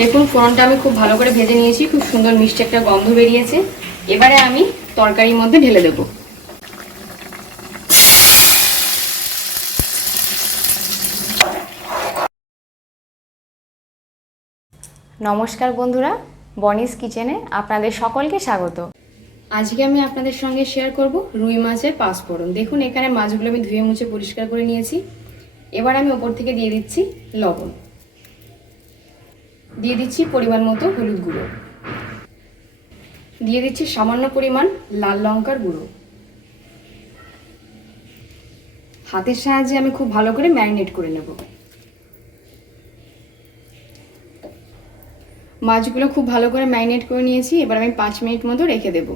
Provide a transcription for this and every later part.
দেখুন ফোড়নটা আমি খুব ভালো করে ভেজে নিয়েছি খুব সুন্দর মিষ্টি একটা গন্ধ বেরিয়েছে। এবারে আমি তরকারির মধ্যে ঢেলে দেবো। নমস্কার বন্ধুরা বনিস কিচেনে আপনাদের সকলকে স্বাগত। আজকে আমি আপনাদের সঙ্গে শেয়ার করব রুই মাছের পাঁচফোড়ন দেখুন এখানে মাছগুলো আমি ধুয়ে মুছে পরিষ্কার করে নিয়েছি। এবার আমি ওপর থেকে দিয়ে দিচ্ছি লবণ। দিয়ে দিচ্ছি পরিমাণ মতো হলুদ গুঁড়ো। দিয়ে দিচ্ছি সামান্য পরিমাণ লাল লঙ্কার গুঁড়ো। হাতের সাহায্যে আমি খুব ভালো করে ম্যারিনেট করে নেব। মাছগুলো খুব ভালো করে ম্যারিনেট করে নিয়েছি, এবার আমি পাঁচ মিনিট মতো রেখে দেব।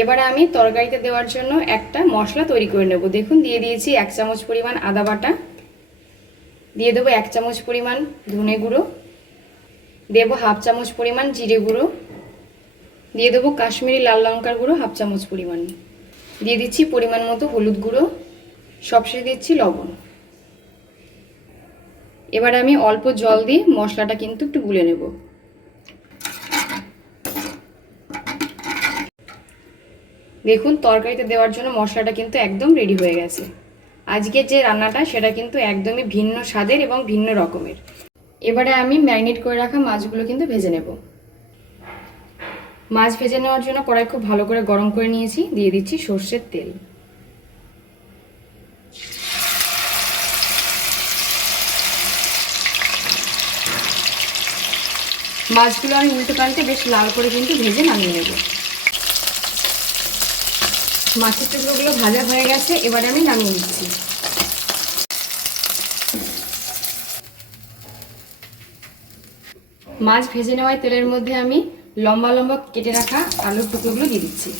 এবারে আমি তরকারিতে দেওয়ার জন্য একটা মশলা তৈরি করে নেব। দেখুন, দিয়ে দিয়েছি এক চামচ পরিমাণ আদা বাটা। দিয়ে দেবো এক চামচ পরিমাণ ধনে গুঁড়ো। দেবো হাফ চামচ পরিমাণ জিরে গুঁড়ো। দিয়ে দেবো কাশ্মীরি লাল লঙ্কার গুঁড়ো হাফ চামচ পরিমাণ। দিয়ে দিচ্ছি পরিমাণ মতো হলুদ গুঁড়ো, সবশেষে দিচ্ছি লবণ। এবার আমি অল্প জল দিয়ে মশলাটা কিন্তু একটু গুলে নেব। দেখুন, তরকারিতে দেওয়ার জন্য মশলাটা কিন্তু একদম রেডি হয়ে গেছে। আজকের যে রান্নাটা, সেটা কিন্তু একদমই ভিন্ন স্বাদের এবং ভিন্ন রকমের। এবারে আমি ম্যারিনেট করে রাখা মাছগুলো কিন্তু ভেজে নেব। মাছ ভেজে নেওয়ার জন্য কড়াই খুব ভালো করে গরম করে নিয়েছি, দিয়ে দিচ্ছি সর্ষের তেল। মাছগুলো আমি উল্টে পাল্টে বেশ লাল করে কিন্তু ভেজে নামিয়ে নেব। মাছের টুকরোগুলো ভাজা হয়ে গেছে, এবারে আমি নামিয়ে নিচ্ছি। মাছ ভেজে নেওয়ায় তেলের মধ্যে আমি লম্বা লম্বা কেটে রাখা আলুর টুকরোগুলো দিয়ে দিচ্ছি।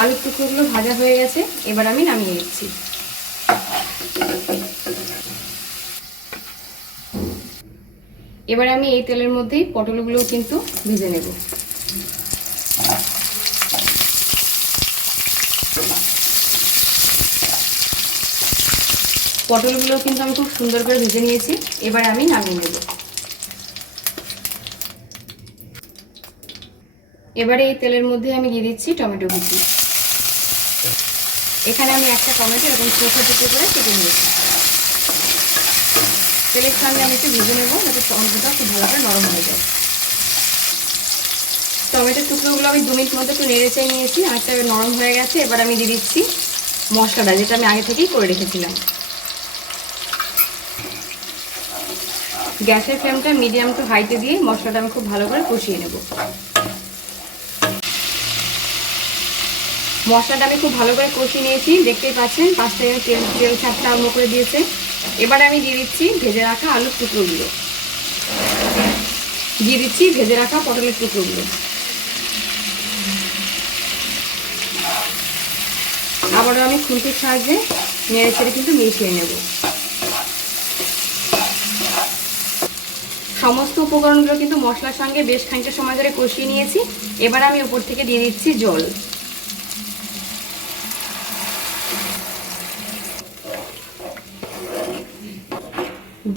আলুর টুকরোগুলো ভাজা হয়ে গেছে, এবার আমি নামিয়ে নিচ্ছি। এবার আমি এই তেলের মধ্যেই পটলগুলোও কিন্তু ভেজে নেব। পটলগুলো কিন্তু আমি খুব সুন্দর করে ভেজে নিয়েছি, এবার আমি নামিয়ে নেব। এবারে এই তেলের মধ্যে আমি দিয়ে দিচ্ছি টমেটো কুচি। এখানে আমি একটা টমেটো এরকম ছোটো ছোটো করে কেটে নিয়েছি। তেলের সঙ্গে আমি একটু ভেজে নেব, যাতে টমেটোটা খুব ভালো করে নরম হয়ে যায়। টমেটোর টুকরোগুলো আমি দু মিনিট মতো একটু নেড়ে চাই নিয়েছি অনেকটা নরম হয়ে গেছে, এবার আমি দিয়ে দিচ্ছি মশলাটা, যেটা আমি আগে থেকেই করে রেখেছিলাম। গ্যাসের ফ্লেমটা মিডিয়াম টু হাইতে দিয়ে মশলাটা আমি খুব ভালো করে কষিয়ে নেব। মশলাটা আমি খুব ভালো করে কষিয়ে নিয়েছি, দেখতেই পাচ্ছেন, পাঁচটা তেল তেল ছাড়তে আরম্ভ করে দিয়েছে। এবার আমি দিয়ে দিচ্ছি ভেজে রাখা আলুর টুকরোগুলো। দিয়ে দিচ্ছি ভেজে রাখা পটলের টুকরোগুলো। আবারও আমি খুন্তির সাহায্যে নেড়ে ছেড়ে কিন্তু মিশিয়ে নেব। সমস্ত উপকরণগুলো কিন্তু মশলার সঙ্গে বেশ খানিকটা সময় ধরে কষিয়ে নিয়েছি। এবার আমি উপর থেকে দিয়ে দিচ্ছি জল।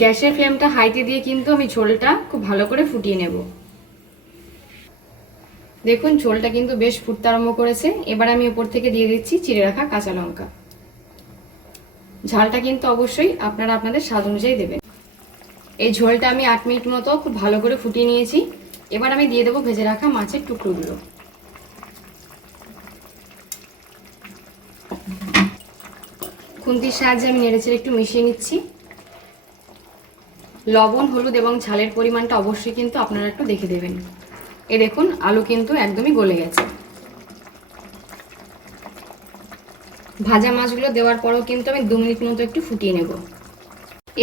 গ্যাসের ফ্লেমটা হাইতে দিয়ে কিন্তু আমি ঝোলটা খুব ভালো করে ফুটিয়ে নেব। দেখুন, ঝোলটা কিন্তু বেশ ফুটতে আরম্ভ করেছে। এবার আমি উপর থেকে দিয়ে দিচ্ছি চিড়ে রাখা কাঁচা লঙ্কা। ঝালটা কিন্তু অবশ্যই আপনারা আপনাদের স্বাদ অনুযায়ী দেবেন। এই ঝোলটা আমি আট মিনিট মতো খুব ভালো করে ফুটিয়ে নিয়েছি। এবার আমি দিয়ে দেবো ভেজে রাখা মাছের টুকরোগুলো। খুন্তির সাহায্যে আমি নেড়েচেড়ে একটু মিশিয়ে নিচ্ছি। লবণ, হলুদ এবং ঝালের পরিমাণটা অবশ্যই কিন্তু আপনারা একটু দেখে দেবেন। এ দেখুন, আলু কিন্তু একদমই গলে গেছে। ভাজা মাছগুলো দেওয়ার পরও কিন্তু আমি দু মিনিট মতো একটু ফুটিয়ে নেব।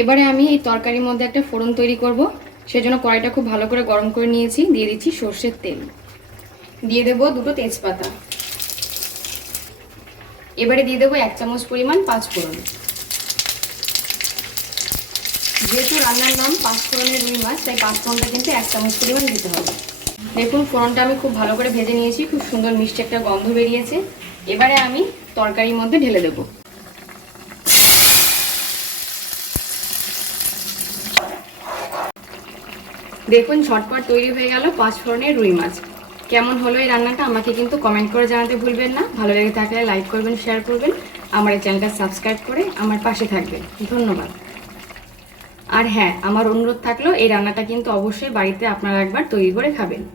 এবারে আমি এই তরকারির মধ্যে একটা ফোড়ন তৈরি করব। সেজন্য কড়াইটা খুব ভালো করে গরম করে নিয়েছি। দিয়ে দিচ্ছি সর্ষের তেল। দিয়ে দেবো দুটো তেজপাতা। এবারে দিয়ে দেবো এক চামচ পরিমাণ পাঁচ ফোড়ন। যেহেতু রান্নার নাম পাঁচফোড়নের রুই মাছ, তাই পাঁচফোড়নটা কিন্তু এক চামচ পরিমাণ দিতে হবে। দেখুন, ফোড়নটা আমি খুব ভালো করে ভেজে নিয়েছি, খুব সুন্দর মিষ্টি একটা গন্ধ বেরিয়েছে। এবারে আমি তরকারির মধ্যে ঢেলে দেবো। দেখুন, ঝটপট তৈরি হয়ে গেল পাঁচ ফোড়নের রুই মাছ। কেমন হলো এই রান্নাটা আমাকে কিন্তু কমেন্ট করে জানাতে ভুলবেন না। ভালো লেগে থাকলে লাইক করবেন, শেয়ার করবেন। আমার এই চ্যানেলটা সাবস্ক্রাইব করে আমার পাশে থাকবেন। ধন্যবাদ। আর হ্যাঁ আমার অনুরোধ থাকল, এই রান্নাটা কিন্তু অবশ্যই বাড়িতে আপনারা একবার তৈরি করে খাবেন।